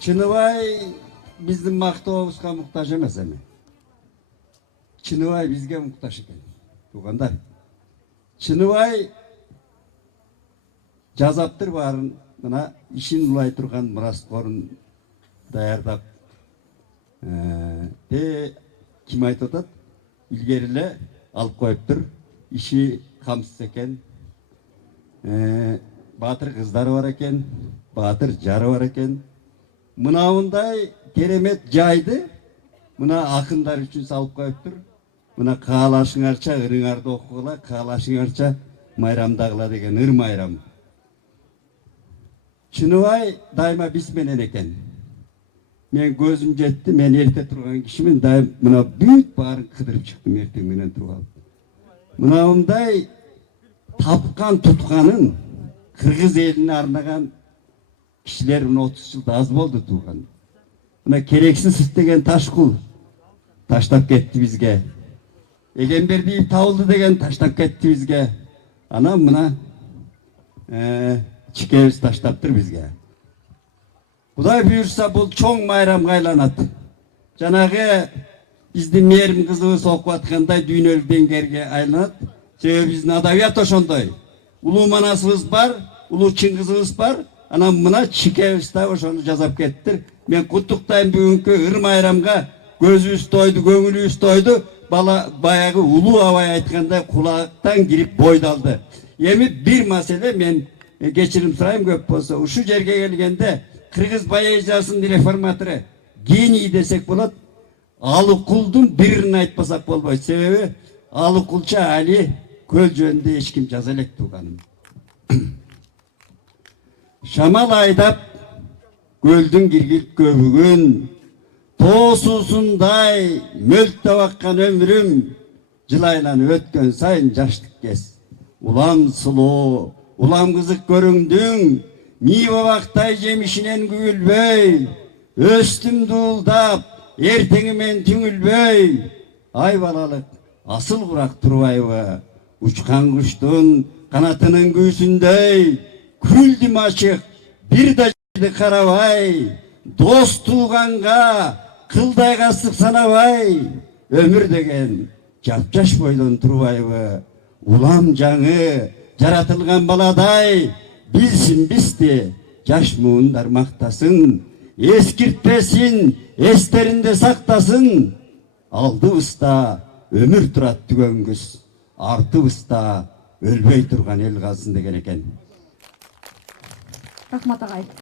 Чыныбай биздин мактообузга муктаж эмес эми. Чыныбай бизге муктаж экен. Туугандар. Чыныбай жазаптыр баарын мына ишин улай турган мураскорун даярдап ким айтып атат? Илгери эле алып коюптур. Иши камсыз экен. Баатыр кыздары бар экен, баатыр жары бар экен. Мынауындай керемет жайды мына акындар үчүн салып коюптур. Мына каалашыңарча ырыңарды окугула, каалашыңарча майрамдагыла деген ыр майрам. Чыныбай дайыма биз менен экен. Мен көзүм жетти, мен эрте турган кишимин, дайым мына бүт баарын кыдырып чыктым эртең менен туруп алып. Мынауындай тапкан тутканын кыргыз элине арнаган кишилер 30 жылда аз болду тууган. Мына керексиз деген Ташкул таштап кетти бизге. Эгембердиев табылды деген таштап кетти бизге. Анан мына Чикебиз таштаптыр бизге. Кудай буйрса бул чоң майрамга айланат. Жанагы биздин Мээрим кызыбыз окуп аткандай дүйнөлүк деңгээлге айланат. Себеби биздин адабият ошондой. Улуу Манасыбыз бар, улуу Чыңгызыбыз бар. Анан мына Чикебиз да ошону жазап кеттир. Мен куттуктайм бүгүнкү ыр майрамга. Көзүбүз тойду, көңүлүбүз тойду. Бала баягы улуу абай айткандай кулактан кирип бойдалды. Эми бир маселе, мен кечирим сурайм көп болсо. Ушу жерге келгенде кыргыз поэзиясынын реформатору гений десек болот. Алыкулдун бирин айтпасак болбойт. Себеби Алыкулча али көл жөнүндө эч ким жаза элек тууганым. Шамал айдап көлдүн киргип көбүгүн, тоосусундай мөлтөп аккан өмүрүм, жыл айланып өткөн сайын жаштык кез. Улам сулуу, улам кызык көрүңдүң, мийва бактай жемишинен күгүлбөй, өстүм дуулдап, эртеңимен түңүлбөй, ай балалык асыл курак турбайбы, учкан куштун канатынын күүсүндөй, күлдүм ачык, бир да карабай, дос тууганга кылдай кастык санабай, өмүр деген жапжаш бойдон турбайбы, улам жаңы жаратылган баладай, билсин бизди жаш муундар мактасын, эскиртпесин, эстеринде сактасын. Алдыбызда өмүр турат түгөнгүс, артыбызда өлбөй турган эл калсын деген экен. Рахмат агай.